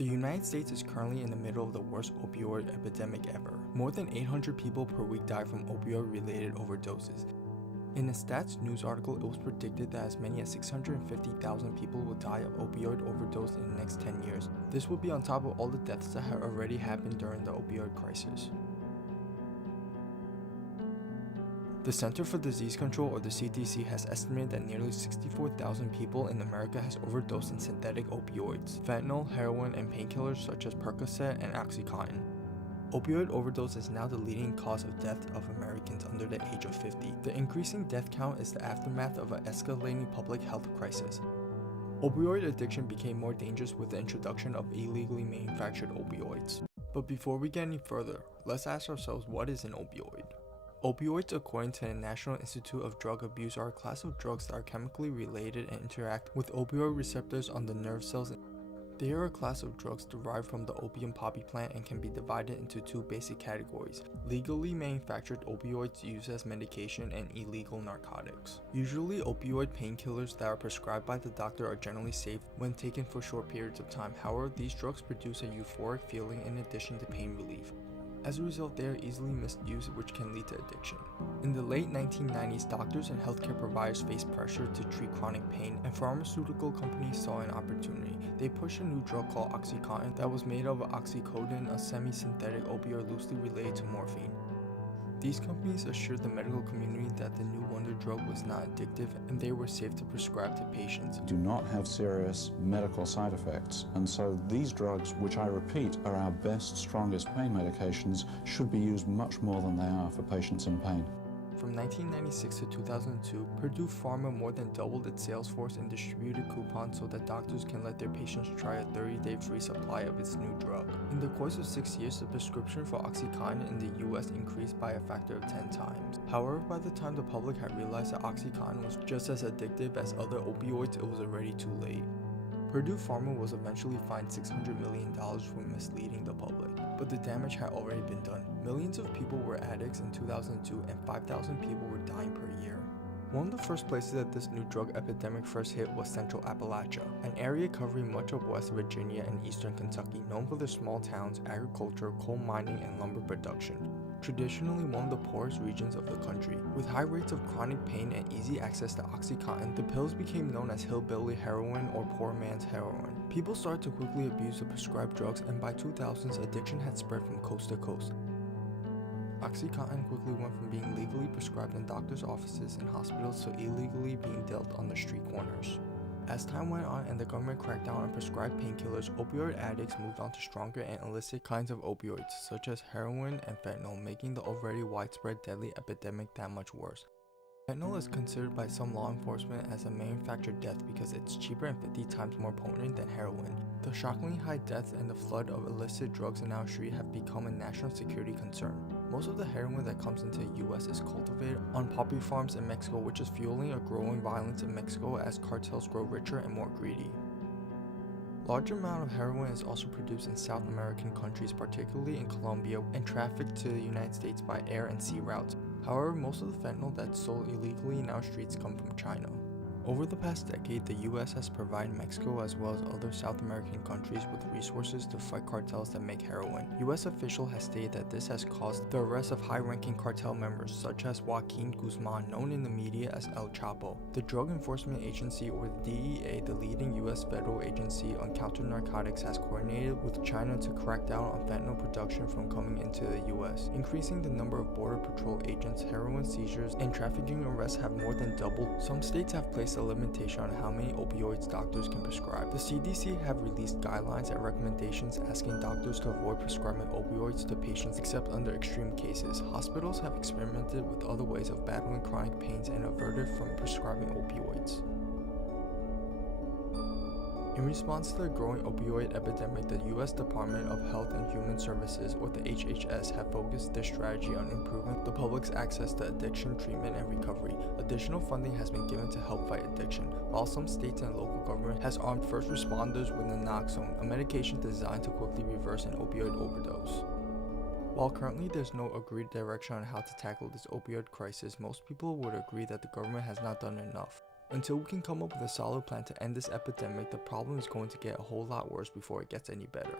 The United States is currently in the middle of the worst opioid epidemic ever. More than 800 people per week die from opioid-related overdoses. In a Stats News article, it was predicted that as many as 650,000 people will die of opioid overdose in the next 10 years. This would be on top of all the deaths that have already happened during the opioid crisis. The Center for Disease Control, or the CDC, has estimated that nearly 64,000 people in America has overdosed in synthetic opioids, fentanyl, heroin, and painkillers such as Percocet and OxyContin. Opioid overdose is now the leading cause of death of Americans under the age of 50. The increasing death count is the aftermath of an escalating public health crisis. Opioid addiction became more dangerous with the introduction of illegally manufactured opioids. But before we get any further, let's ask ourselves, what is an opioid? Opioids, according to the National Institute of Drug Abuse, are a class of drugs that are chemically related and interact with opioid receptors on the nerve cells. They are a class of drugs derived from the opium poppy plant and can be divided into two basic categories: legally manufactured opioids used as medication and illegal narcotics. Usually, opioid painkillers that are prescribed by the doctor are generally safe when taken for short periods of time. However, these drugs produce a euphoric feeling in addition to pain relief. As a result, they are easily misused, which can lead to addiction. In the late 1990s, doctors and healthcare providers faced pressure to treat chronic pain, and pharmaceutical companies saw an opportunity. They pushed a new drug called OxyContin that was made of OxyContin, a semi-synthetic opioid loosely related to morphine. These companies assured the medical community that the new wonder drug was not addictive and they were safe to prescribe to patients. Do not have serious medical side effects, and so these drugs, which I repeat are our best, strongest pain medications, should be used much more than they are for patients in pain. From 1996 to 2002, Purdue Pharma more than doubled its sales force and distributed coupons so that doctors can let their patients try a 30-day free supply of its new drug. In the course of 6 years, the prescription for OxyContin in the US increased by a factor of 10 times. However, by the time the public had realized that OxyContin was just as addictive as other opioids, it was already too late. Purdue Pharma was eventually fined $600 million for misleading the public, but the damage had already been done. Millions of people were addicts in 2002 and 5,000 people were dying per year. One of the first places that this new drug epidemic first hit was Central Appalachia, an area covering much of West Virginia and eastern Kentucky, known for their small towns, agriculture, coal mining, and lumber production. Traditionally one of the poorest regions of the country. With high rates of chronic pain and easy access to OxyContin, the pills became known as hillbilly heroin or poor man's heroin. People started to quickly abuse the prescribed drugs, and by 2000s, addiction had spread from coast to coast. OxyContin quickly went from being legally prescribed in doctors' offices and hospitals to illegally being dealt on the street corners. As time went on and the government cracked down on prescribed painkillers, opioid addicts moved on to stronger and illicit kinds of opioids, such as heroin and fentanyl, making the already widespread deadly epidemic that much worse. Fentanyl is considered by some law enforcement as a manufactured death because it's cheaper and 50 times more potent than heroin. The shockingly high deaths and the flood of illicit drugs in our street have become a national security concern. Most of the heroin that comes into the US is cultivated on poppy farms in Mexico, which is fueling a growing violence in Mexico as cartels grow richer and more greedy. Large amount of heroin is also produced in South American countries, particularly in Colombia, and trafficked to the United States by air and sea routes. However, most of the fentanyl that's sold illegally in our streets come from China. Over the past decade, the US has provided Mexico as well as other South American countries with resources to fight cartels that make heroin. US official has stated that this has caused the arrest of high-ranking cartel members such as Joaquin Guzman, known in the media as El Chapo. The Drug Enforcement Agency, or the DEA, the leading US federal agency on counter-narcotics, has coordinated with China to crack down on fentanyl production from coming into the US, increasing the number of Border Patrol agents, heroin seizures, and trafficking arrests have more than doubled. Some states have placed a limitation on how many opioids doctors can prescribe. The CDC have released guidelines and recommendations asking doctors to avoid prescribing opioids to patients except under extreme cases. Hospitals have experimented with other ways of battling chronic pains and averted from prescribing opioids. In response to the growing opioid epidemic, the U.S. Department of Health and Human Services, or the HHS, have focused their strategy on improving the public's access to addiction treatment and recovery. Additional funding has been given to help fight addiction, while some states and local government has armed first responders with naloxone, a medication designed to quickly reverse an opioid overdose. While currently there's no agreed direction on how to tackle this opioid crisis, most people would agree that the government has not done enough. Until we can come up with a solid plan to end this epidemic, the problem is going to get a whole lot worse before it gets any better.